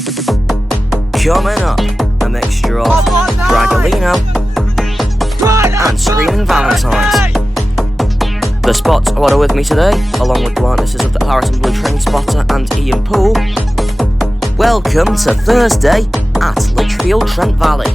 Coming up, a mixture of Dragolino and Screaming Valentines. The Spots are with me today, along with the likenesses of the Claret and Blue Trainspotter and Ian Poole. Welcome to Thursday at Lichfield, Trent Valley.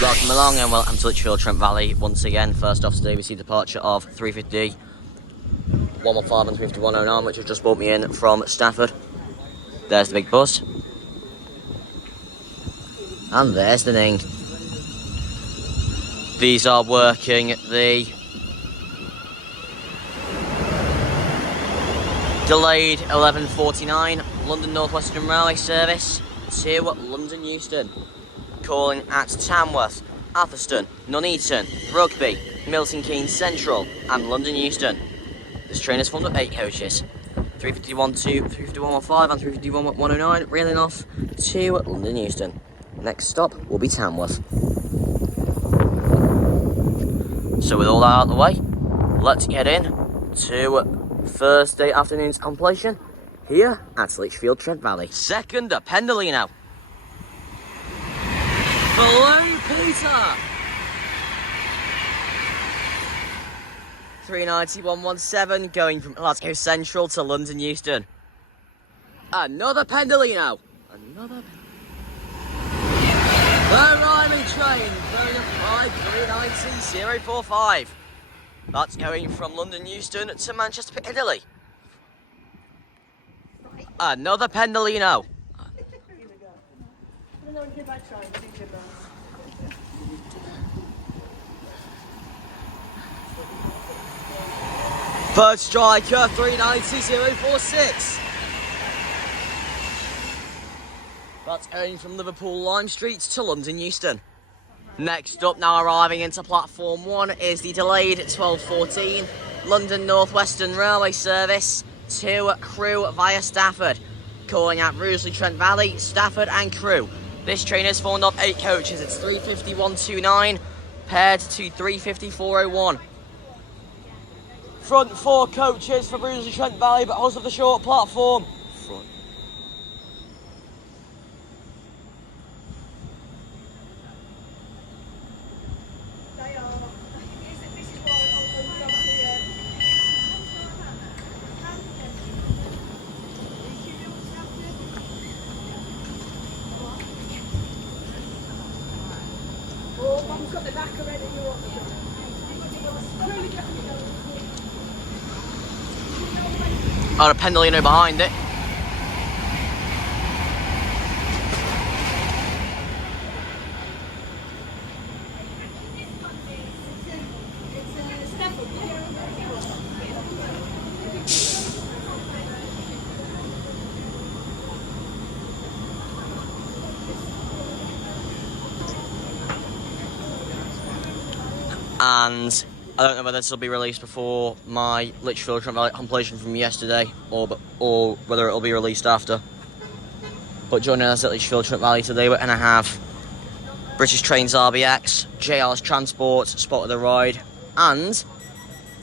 Welcome along and welcome to Lichfield, Trent Valley. Once again, first off today we see the departure of 350, 115 and 35109, which has just brought me in from Stafford. There's the big bus. And there's the Ning. These are working the delayed 11:49 London North Western Railway service to London Euston, calling at Tamworth, Atherstone, Nuneaton, Rugby, Milton Keynes Central and London Euston. This train is formed of 8 coaches, 351-2, 351-15 and 351-109, railing off to London Euston. Next stop will be Tamworth. So with all that out of the way, let's get in to Thursday afternoon's completion here at Lichfield, Trent Valley. Second at Pendolino. Blue Peter! 39117 going from Cardiff Central to London Euston. Another Pendolino. The Rhyming Train, going up 539045. That's going from London Euston to Manchester Piccadilly. Another Pendolino. Bird Striker 390046. That's going from Liverpool Lime Street to London Euston. Next up, now arriving into platform 1, is the delayed 12:14 London North Western Railway service to Crewe via Stafford, calling at Rugeley, Trent Valley, Stafford and Crewe. This train is formed of 8 coaches. It's 35129 paired to 35401. Front 4 coaches for Rugeley, Trent Valley, but also the short platform. Front. Oh, a Pendolino behind it. And I don't know whether this will be released before my Lichfield Trent Valley completion from yesterday or whether it will be released after. But joining us at Lichfield Trent Valley today, we're going to have BritishTrainsRBX, JR's Transport, Spot of the Ride, and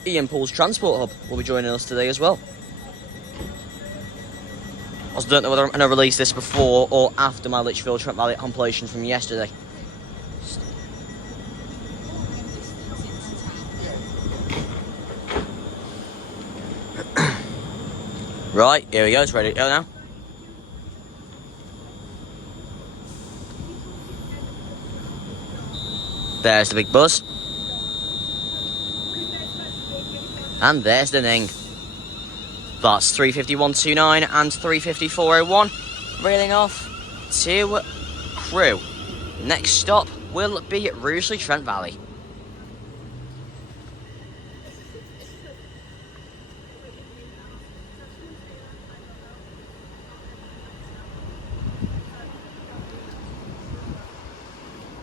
Ian Poole's Transport Hub will be joining us today as well. I also don't know whether I'm going to release this before or after my Lichfield Trent Valley completion from yesterday. Right, here we go, it's ready to go now. There's the big bus. And there's the Ning. That's 35129 and 35401. Railing off to Crewe. Next stop will be at Rugeley, Trent Valley.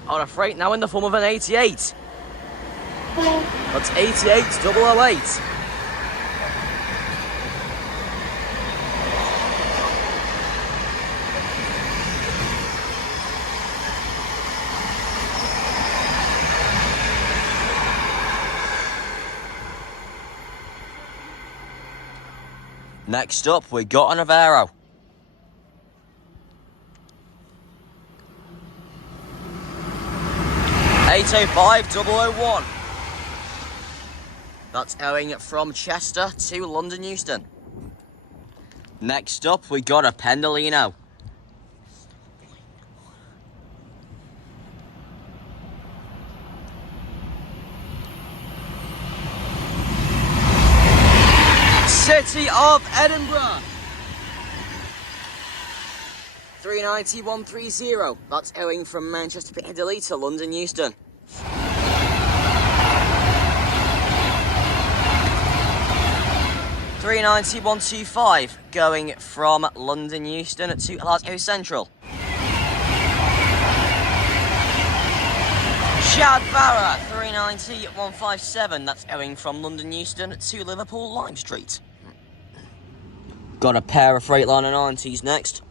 On a freight now in the form of an 88. That's 88008. Next up, we got an Avero. $805,001. That's going from Chester to London Euston. Next up, we got a Pendolino. City of Edinburgh. 39130. That's going from Manchester Piccadilly to London Euston. $39125 going from London Euston to Cardiff Central. Shad Barra, 39157. That's going from London Euston to Liverpool Lime Street. Got a pair of Freightliner 90s next.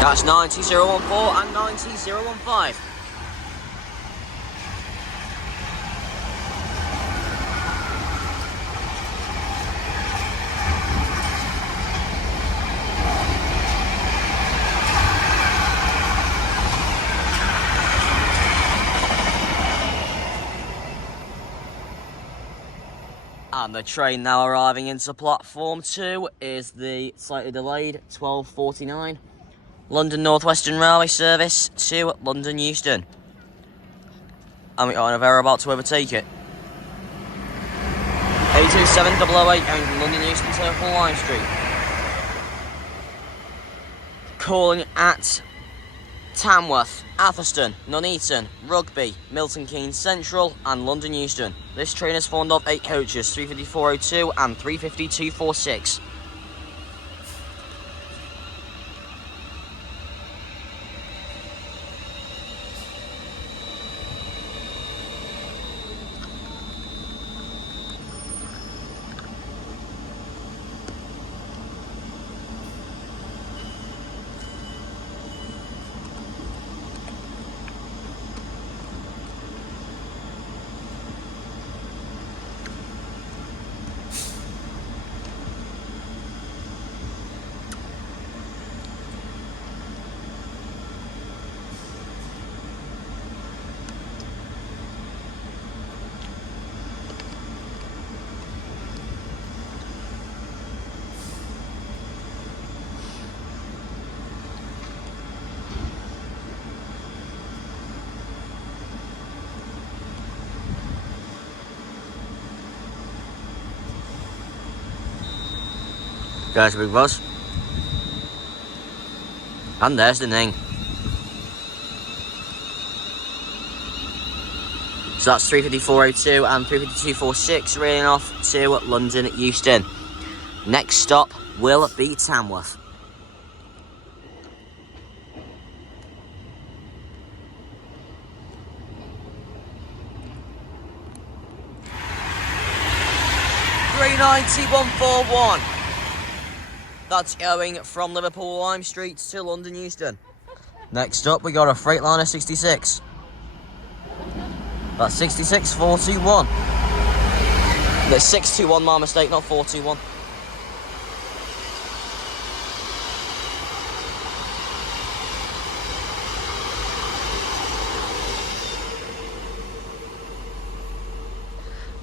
That's 90014 and 90015. And the train now arriving into platform 2 is the slightly delayed 1249 London North Western Railway service to London Euston. And we got an Avero about to overtake it. 82708 going from London Euston to Liverpool Lime Street. Calling at Tamworth, Atherstone, Nuneaton, Rugby, Milton Keynes Central and London Euston. This train is formed of 8 coaches, 35402 and 35246. There's the big bus. And there's the thing. So that's 35402 and 35246 railing off to London Euston. Next stop will be Tamworth. $39141. That's going from Liverpool Lime Street to London Euston. Next up, we got a Freightliner 66. That's 66421. That's 621, my mistake, not 421.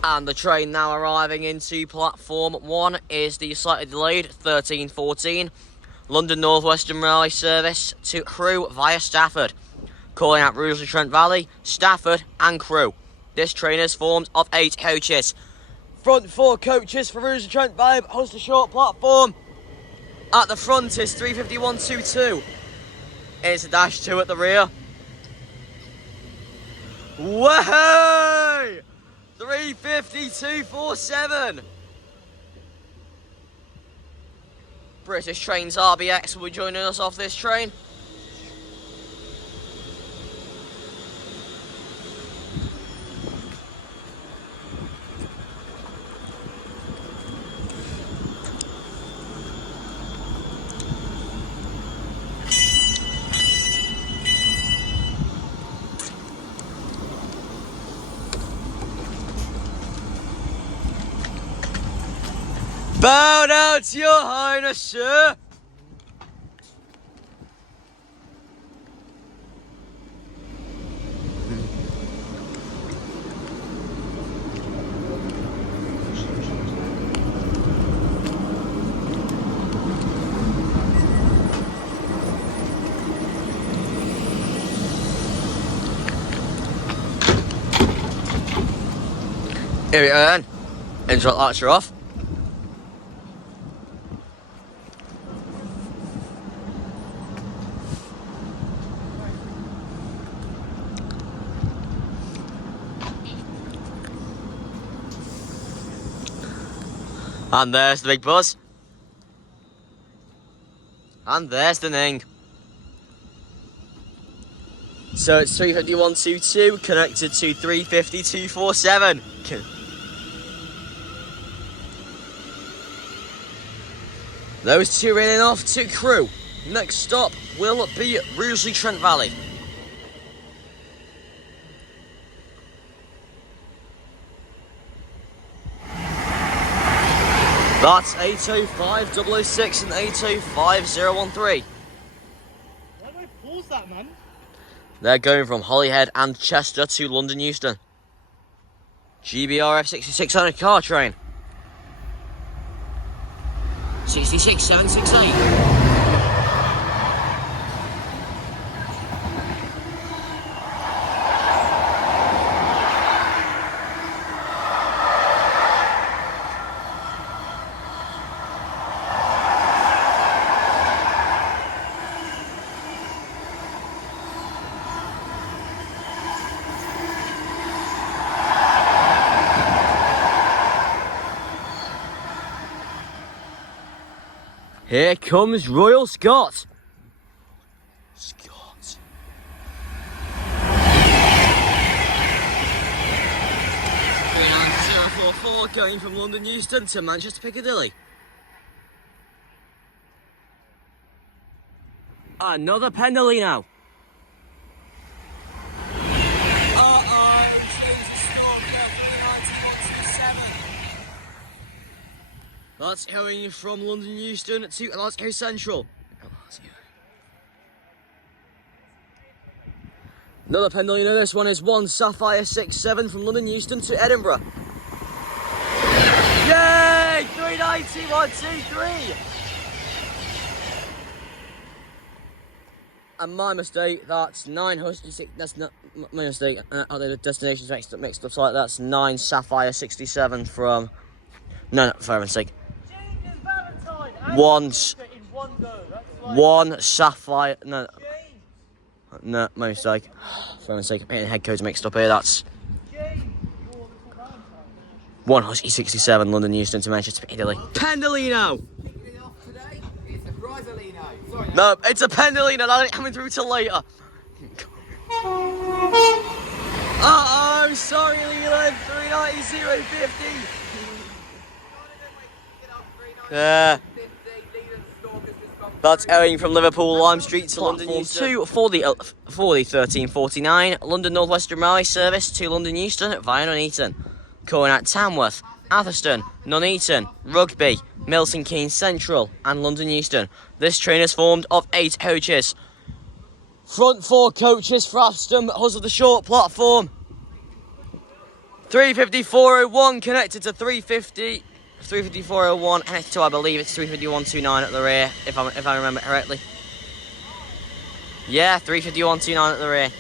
And the train now arriving into platform 1 is the slightly delayed 1314 London North Western Railway service to Crewe via Stafford. Calling at Rules of Trent Valley, Stafford and Crewe. This train is formed of 8 coaches. Front 4 coaches for Rules of Trent Valley, host a short platform. At the front is 35122. It's a dash 2 at the rear. Way! 35247. British Trains RBX will be joining us off this train. Bow down to your highness, sir. Here we go then. Intro lights are off. And there's the big buzz. And there's the ning. So it's 351.22 connected to 350.247. Those two railing off to Crewe. Next stop will be Rugeley Trent Valley. That's 805.006 and 805.013. Why do I pause that, man? They're going from Holyhead and Chester to London Euston. GBRF 6600 car train. 66768. Here comes Royal Scot. Scot. Going from London Euston to Manchester Piccadilly. Another penalty now. That's going from London Euston to Cardiff Central. Another penalty. This one is 1 Sapphire 67 from London Euston to Edinburgh. Yay! 390, 1, 2, 3. And my mistake, that's 906. That's not my mistake. The destinations mixed up. So like that's 9 Sapphire 67 from. No, for heaven's sake. One Sapphire. No, my mistake. For heaven's sake, I'm getting head codes mixed up here. That's 1 Husky 67 London Euston to Manchester Piccadilly. Pendolino! No, it's a Pendolino. That ain't coming through till later. Uh-oh, sorry, Leland. 390.050. Yeah. That's owing from Liverpool Lime Street to London Euston for the 1349 London North Western Railway service to London Euston via Nuneaton. Calling at Tamworth, Atherstone, Nuneaton, Rugby, Milton Keynes Central and London Euston. This train is formed of 8 coaches. Front 4 coaches for Atherstone hustle the short platform. 354.01 connected to 354.01 connected to, I believe it's 351.29 at the rear, if I remember correctly. Yeah, 351.29 at the rear.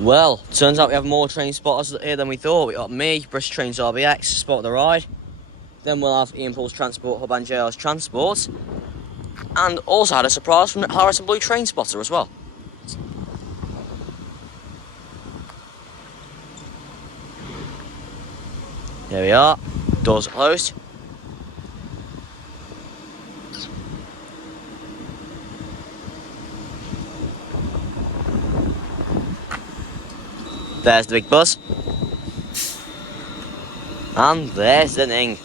Well, turns out we have more train spotters here than we thought. We got me, BritishTrainsRBX, spot the ride. Then we'll have Ian Poole's Transport Hub and JR's Transport. And also had a surprise from Harrison Blue Trainspotter as well. Here we are, doors are closed. There's the big buzz. And there's the ding.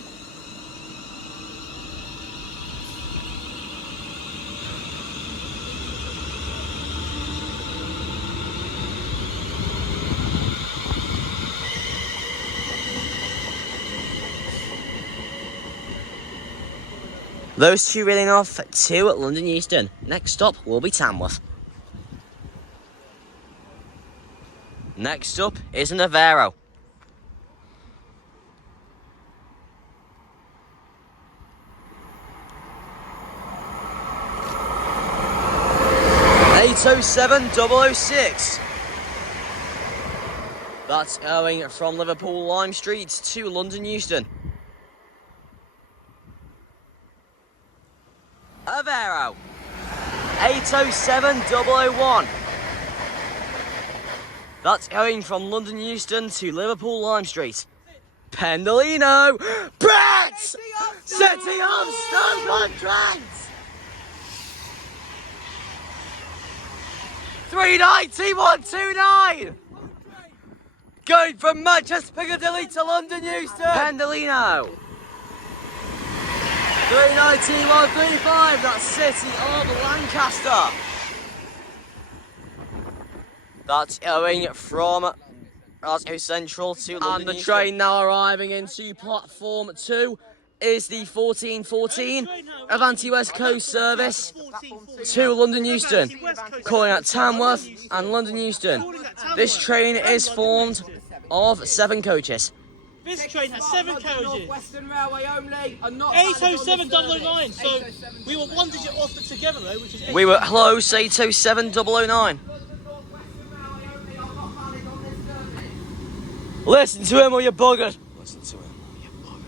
Those two reeling off to London Euston. Next stop will be Tamworth. Next up is Navarro. (807.006). That's going from Liverpool Lime Street to London Euston. Navarro. 807.001. That's going from London Euston to Liverpool Lime Street. Pendolino. Brett! Setting off start by Trent! 390.129. Going from Manchester Piccadilly to London Euston. Pendolino. 319.135. That's City of Lancaster. That's going from Cardiff Central to London. And the train now arriving into platform 2 is the 1414 Avanti West Coast service to London Euston, calling at Tamworth and London Euston. This train is formed of 7 coaches. This train has 7 carriages. 807.009. So we were 1 digit off it together though, which is. We were close. 807.009. Listen to him or you're buggered. Listen to him or you're buggered.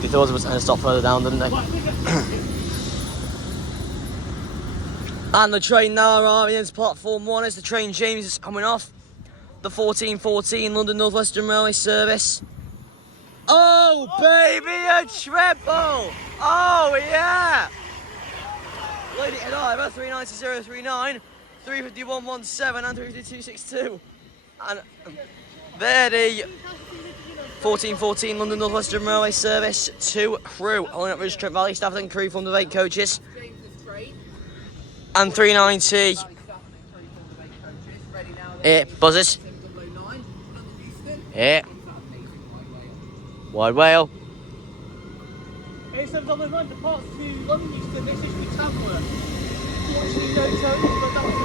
They thought it was going to stop further down, didn't they? And the train now arriving into platform 1 as the train James is coming off. The 1414 London North Western Railway service. Oh, baby, a treble! Oh, yeah! Lady Godiva, 390.039, 351.17 and 352.62. And Verdi, 1414 London North Western Railway service to Crewe, holding up British Trent Valley staff and crew from the 8 coaches. And 390. It buzzes. Yeah. Wide whale. 807.009 departs to London Euston, next station to Tamworth. You actually know Tony, but that was the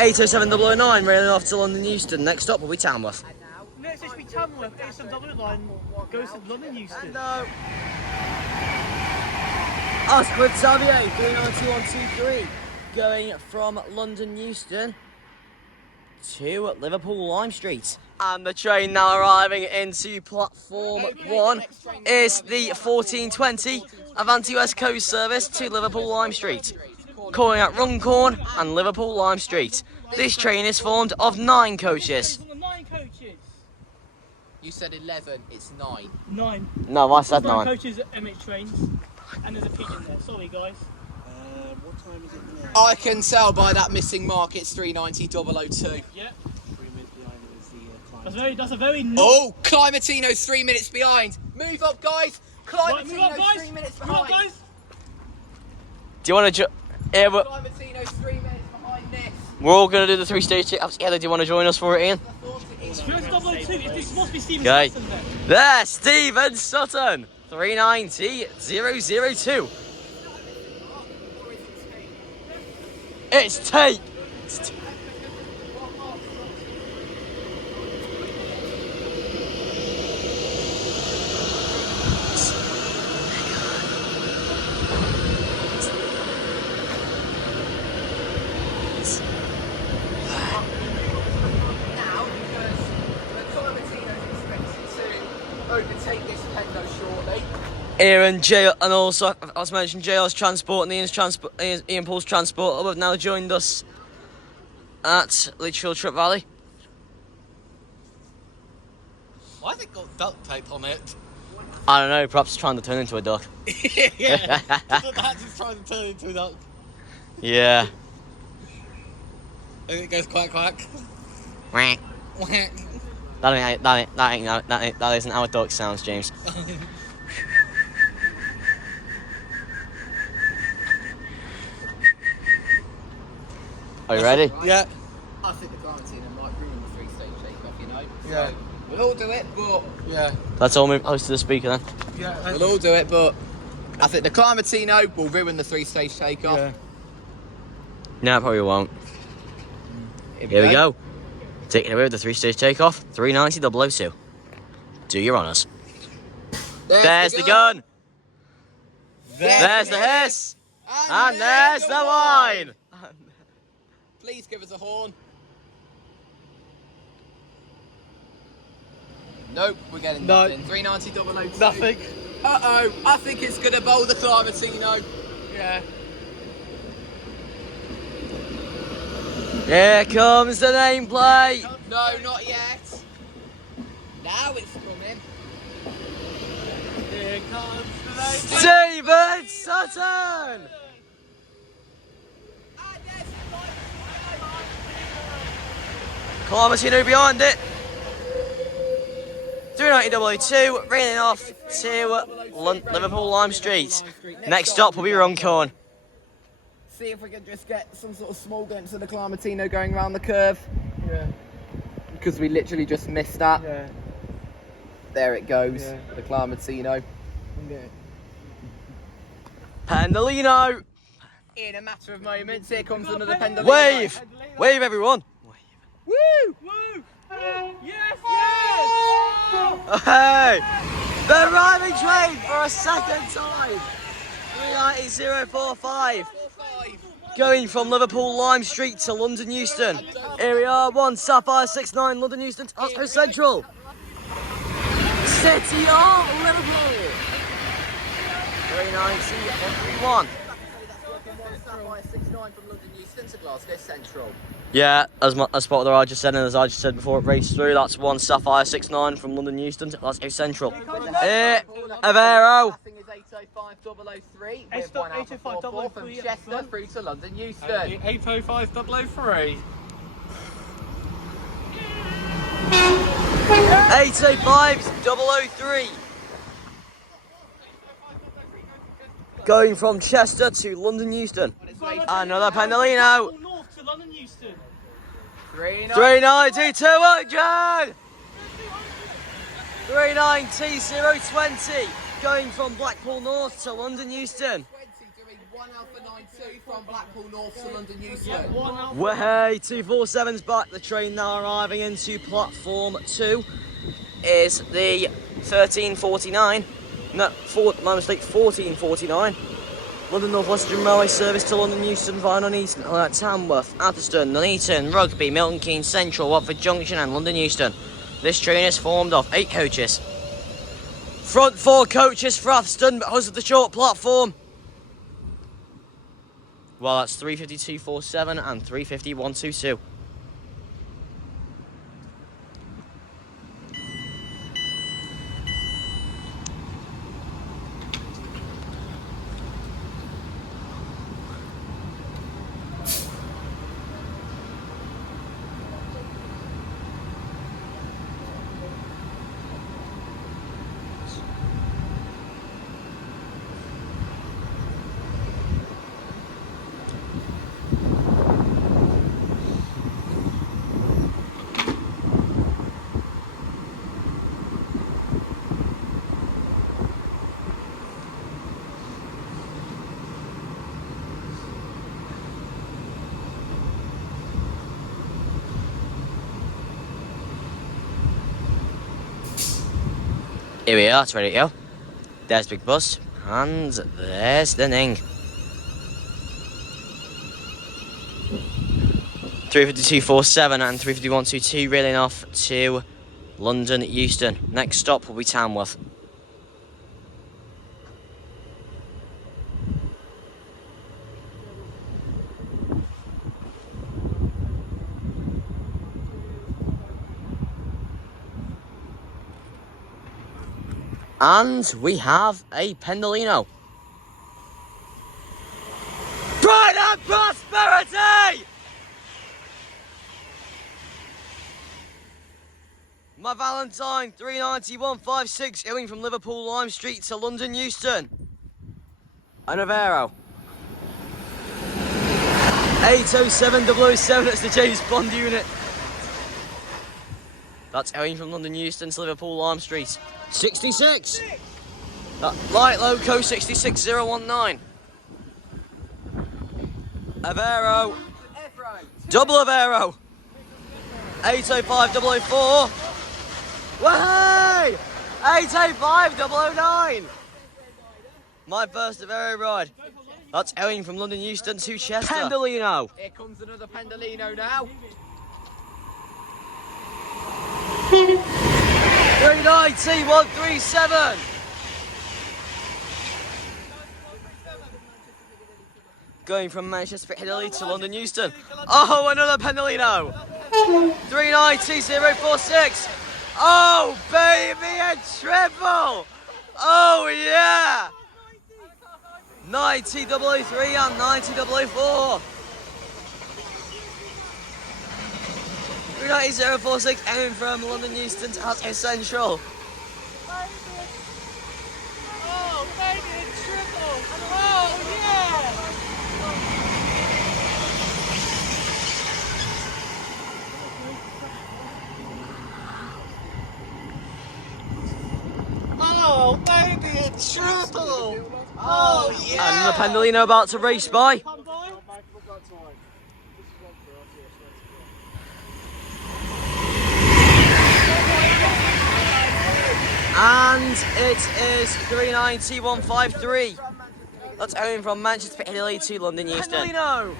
807.009 railing off to London Euston. Next stop will be Tamworth. Next station to Tamworth, 807.009 goes to London Euston. SWTR 391.23 going from London Euston to Liverpool Lime Street. And the train now arriving into platform 1 is the 1420 Avanti West Coast service to Liverpool Lime Street, calling at Runcorn and Liverpool Lime Street. This train is formed of 9 coaches. 9 coaches. You said 11, it's 9. 9. No, I said 9. Coaches at MH Trains, and there's a pigeon there. Sorry, guys. What time is it now? I can tell by that missing mark it's 390.002. Yep. 3 minutes behind it is the That's a very. Oh, Climatino's 3 minutes behind. Move up, guys. Right, move up, Climatino's guys. 3 minutes Move up, behind. guys. Do you want to Climatino's 3 minutes behind this. We're all going to do the 3-stage check-ups together. Do you want to join us for it, Ian? It's 002. This must be Stephen Okay. Sutton then. There, Stephen Sutton. 390.002. It's tape. overtake this Pendo shortly. Here and Jay, and also, as mentioned, JR's Transport and Ian Poole's Transport have now joined us at Lichfield Trip Valley. Why has it got duct tape on it? I don't know, perhaps trying to turn into a duck. Yeah. That's just trying to turn into a duck. Yeah. And it goes quack quack. Quack. Quack. That isn't how a duck sounds, James. Are you ready? Yeah. I think the quarantine might ruin the 3-stage takeoff, you know? Yeah. So we'll all do it, but... Yeah. Let's all move close to the speaker then. Yeah. We'll all do it, but... I think the Climatino will ruin the 3-stage takeoff. Yeah. No, it probably won't. Here we go. Taking away with the 3-stage takeoff. 390 002. Do your honours. There's the gun. There's the hiss. And there's the wine. Please give us a horn. Nope, we're getting No. nothing. 390 002. Nothing. Uh-oh, I think it's going to bowl the Climatino. Yeah. Here comes the nameplate. No, not yet. Now it's coming. Here comes the night. David Sutton. Climatino behind it. 390 002, raining off to Liverpool Lime Street. Next stop will be Runcorn. See if we can just get some sort of small glimpse of the Climatino going around the curve. Yeah. Because we literally just missed that. Yeah. There it goes, Yeah. the Climatino. Yeah. Pendolino. In a matter of moments, here comes another Pendolino. Wave. Wave, everyone. Woo! Woo! Yes! Yes! Hey, the arriving train for a second time. 390 045. Going from Liverpool Lime Street to London Euston. Here we are, 1 Sapphire 69 London Euston to Cardiff Central. City of Liverpool. 390 131. From London Euston to Glasgow Central. Yeah, as part of the I just said, and as I just said before it raced through, that's 1 Sapphire 69 from London Euston to Glasgow Central. Here, Avero. Passing is 805003 Hey, with stop, 1 Alpha 44 from 805 Chester through to London Euston. 805 003. 805 003. Going from Chester to London Euston. Another Pendolino. North to London Euston. 390 200. 390 020. Going from Blackpool North to London Euston. 20 doing 1 Alpha 92 from Blackpool North to London Euston. Way 247's back. The train now arriving into platform 2 is the 1349. No, my mistake, 1449. London North Western Railway service to London Euston via Nuneaton, Tamworth, Atherstone, Nuneaton, Rugby, Milton Keynes Central, Watford Junction and London Euston. This train is formed of 8 coaches. Front 4 coaches for Atherstone because of the short platform. Well, that's 350-247 and 350-122. Here we are, it's ready to go. There's Big Bus, and there's the Ning. 350-247 and 350-122 railing off to London Euston. Next stop will be Tamworth. And we have a Pendolino. Pride and prosperity! My Valentine 39156 going from Liverpool Lime Street to London Euston. A Navero. 807 007, that's the James Bond unit. That's going from London Euston to Liverpool Lime Street. 66! Light Loco 66019. Avero. Double Avero. 805 004. Wahey! 885 009. My first Avero ride. That's owing from London Euston to Chester. Pendolino. Here comes another Pendolino now. 390 137. Going from Manchester Piccadilly to London Euston. Oh, another Pendolino. 390 046. Oh, baby, a triple. Oh, yeah. 90 003 and 90 004. 390 046 aiming from London Euston to Cardiff Central. Oh, baby, a triple. Oh, yeah. Oh, baby, a triple. Oh, yeah. And the Pendolino about to race by. Come by. And it is 390 153. That's owing from Manchester Piccadilly to London Euston. Pendolino.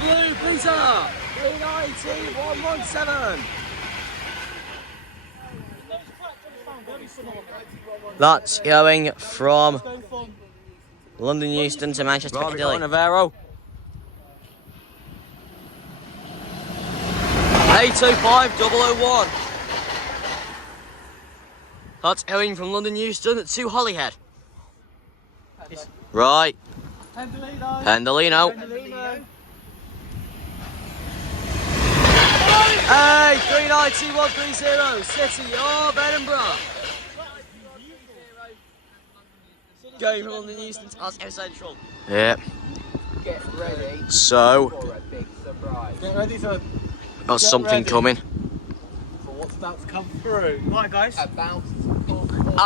Blue Blizzard. 390 117. That's going from London Euston to Manchester Piccadilly. Navero. 805 001. That's going from London Euston to Holyhead. Right. Pendolino. Pendolino. Pendolino. Hey, 390 130. City of Edinburgh. Going from London Euston to Cardiff Central. Yeah. Get ready So, for a big surprise. Get ready for got something ready. coming. what's about to come through. Right, guys. About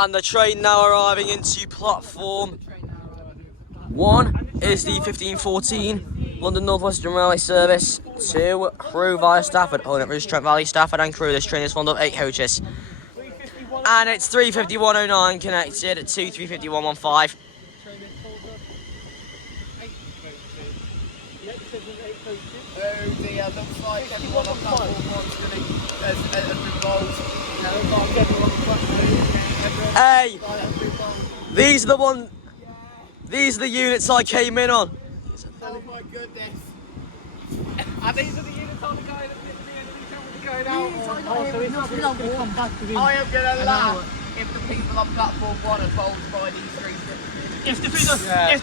And the train now arriving into platform 1 is the 1514 London North Western Railway service to Crewe via Stafford. Oh, British Trent Valley, Stafford and Crewe. This train is formed of 8 coaches. And it's 35109 connected to 35115. oh dear, looks like everyone on platform 1's going to revolt. Hey, these are the units I came in on. Oh my goodness. And these are the units I'm going out on. I am going to laugh if the people on platform 1 are told by these 350. If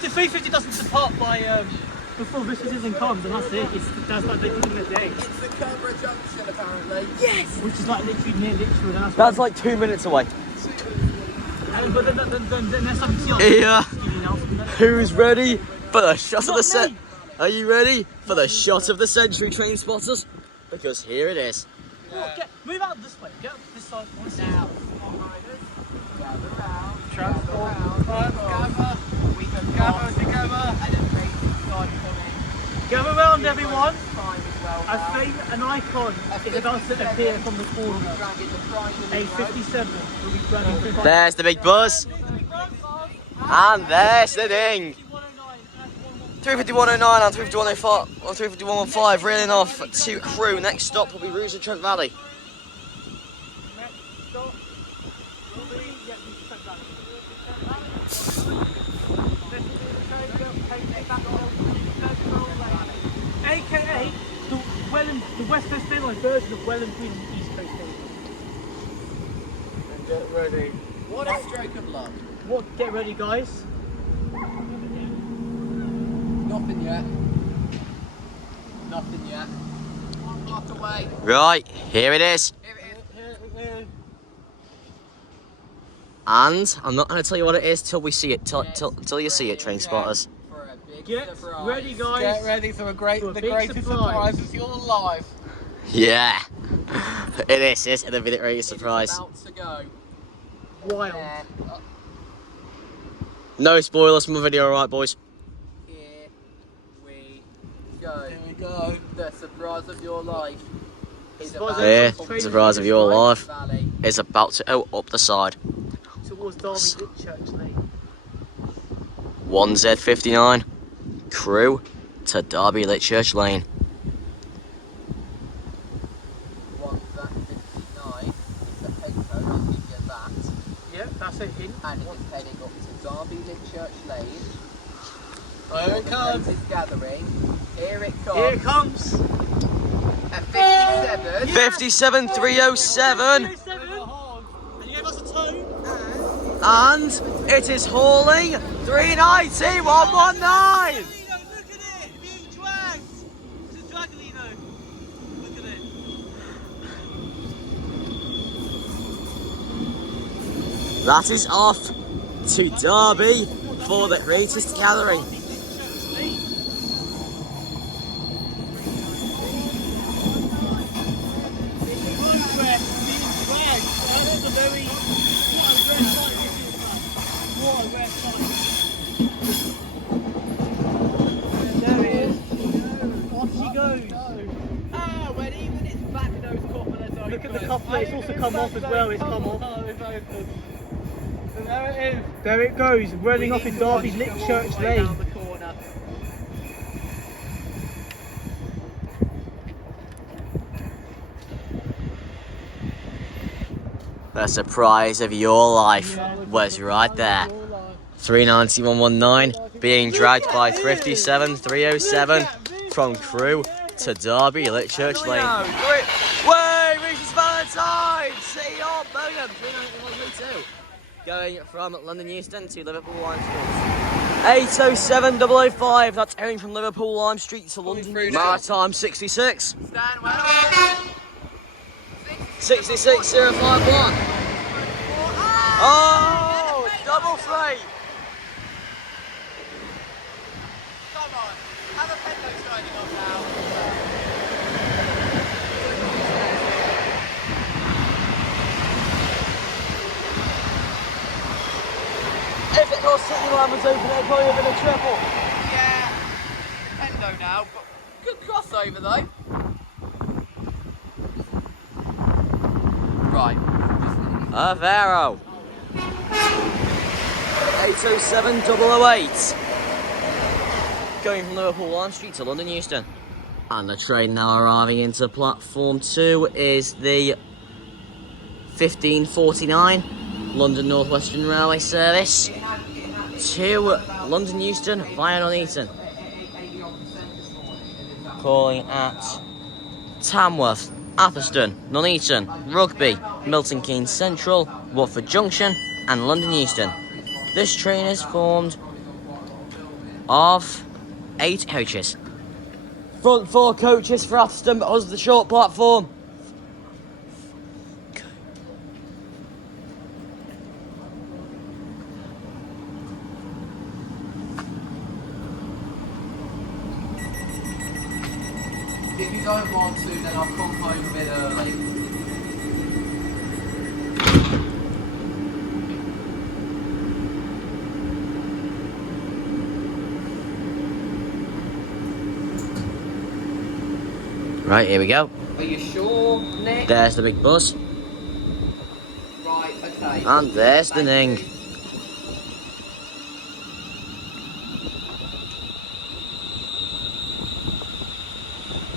the 350 doesn't depart by before this season comes, and that's it. That's like they do in a day. It's the Cobra Junction apparently. Yes. Which is like literally near Lichfield. And That's like 2 minutes away. but then there's something else. Yeah. Who's ready for the shot of the set? me. Are you ready for the shot of the century, train spotters? Because here it is. Move out this way. Get up this side. Now, riders, gather round. Transport. Gather. We can Gather pass. together. And then make it start coming. Gather round, everyone. Time as well I now. think an icon is about to appear from the corner. Dragging the prime A 57 will be running through. There's the big buzz. And there's the ding. 35109 and 35105 or 35115 reeling off to Crewe. Next stop will be Roos and Trent Valley. version of Wellington East Coast Road. And get ready. What a stroke of luck. What? Get ready, guys. Nothing yet. Nothing yet. One block away. Right, here it is. Here it is. And I'm not going to tell you what it is till we see it. Till you see it, train spotters. For a big Get surprise. ready, guys. Get ready for the greatest surprise of your life. Yeah. It is, isn't it? A bit of surprise. It's about to go. Wild. No spoilers from the video, alright, boys? Here we go. Here we go. The surprise of your life is about Yeah, to come surprise of your life Valley. is about to up the side. Towards Derby Church Lane. 1Z59 Crewe to Derby Lichchurch Lane. 1Z59 is the head code, I'll give you that. Yep, that's a hint. And it is heading up to Derby Lichchurch Lane. Here it comes. Is gathering. Here it comes. Here it comes. At 57. 57307 And you gave us a toe. and it is hauling 390 119. Look at it, being dragged. It's a drag, Lino. Look at it. That is off to Derby for the greatest gathering. Look at the coupler, it's also come off as well, it's come off. And there it is. There it goes, running off in Derby Lichchurch Lane. The surprise of your life was right there. 390 being dragged by 57307 from Crewe to Derby Lichchurch Lane. Way, Regis Valentine! See your Birmingham, 39132. Going from London Euston to Liverpool Lime Street. 807005, that's airing from Liverpool Lime Street to London. Maritime 66. Stand well. 66051. Oh, double freight. Come on. Have a pedo signing off now. If it was City Line was open, it'd probably have been a triple. Yeah. Pendo now, but good crossover though. Right. Avero. 807008. Going from Liverpool Lime Street to London Euston. And the train now arriving into platform 2 is the 1549 London North Western Railway service to London Euston via Nuneaton. Calling at Tamworth, Atherstone, Nuneaton, Rugby, Milton Keynes Central, Watford Junction and London Euston. This train is formed of 8 coaches. Front 4 coaches for Atherstone because of the short platform. If you don't want to, then I'll come home a bit early. Right, here we go. Are you sure, Nick? There's the big bus. Right, okay. And there's the Ning.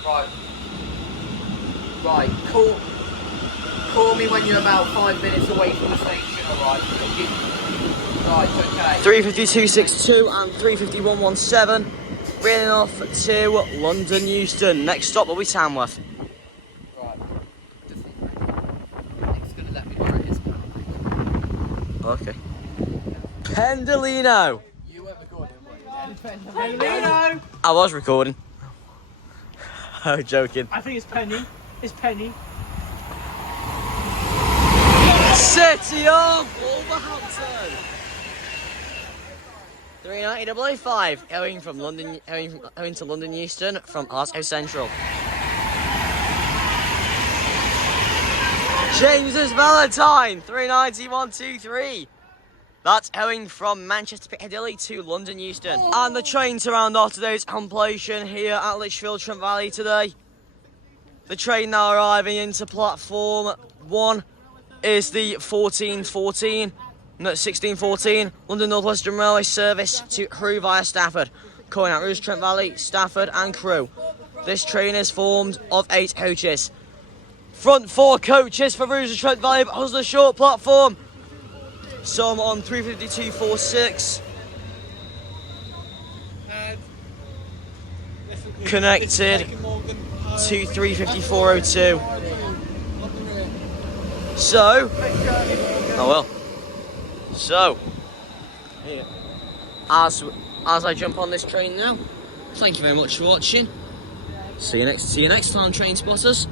Right. Right, call me when you're about 5 minutes away from the station, alright? Right, okay. 35262 and 35117. Reeling off to London Euston. Next stop will be Tamworth. Right. Okay. Pendolino. You weren't recording, were you? Pendolino! I was recording. Oh, joking. I think it's Penny. It's Penny. City of Wolverhampton. 390 going from London, going to London Euston from Cardiff Central. James's Valentine 390-123. That's owing from Manchester Piccadilly to London Euston. And the train to round off today's completion here at Lichfield, Trent Valley today. The train now arriving into platform 1 is the 1614 London North Western Railway service to Crewe via Stafford, calling out routes Trent Valley, Stafford and Crewe. This train is formed of 8 coaches. Front 4 coaches for routes to Trent Valley, but has a short platform. Some on 352.46. Connected to 354.02. So, oh well. So, as I jump on this train now, thank you very much for watching. See you next time, train spotters.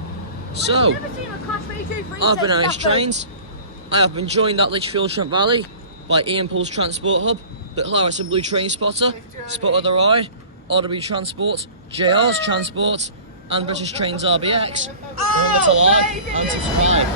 So, I've been Irish Trains. I have been joined at Lichfield, Trent Valley by Ian Poole's Transport Hub, the Claret and Blue Trainspotter, Spot of the Ride, RW Transport, JR's Transport, and BritishTrainsRBX. Remember to like and subscribe.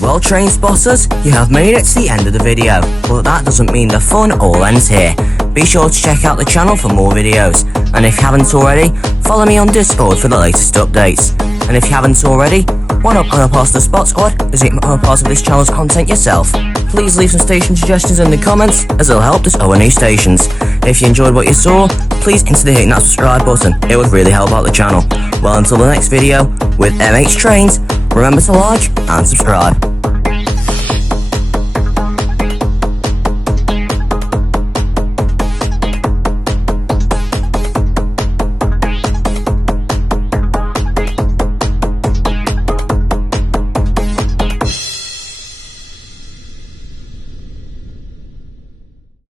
Well, train spotters, you have made it to the end of the video, but that doesn't mean the fun all ends here. Be sure to check out the channel for more videos, and if you haven't already, follow me on Discord for the latest updates. And if you haven't already, why not become a part of the Spot Squad as you become a part of this channel's content yourself? Please leave some station suggestions in the comments as it'll help discover new stations. If you enjoyed what you saw, please consider hitting that subscribe button, it would really help out the channel. Well, until the next video with MH Trains, remember to like and subscribe.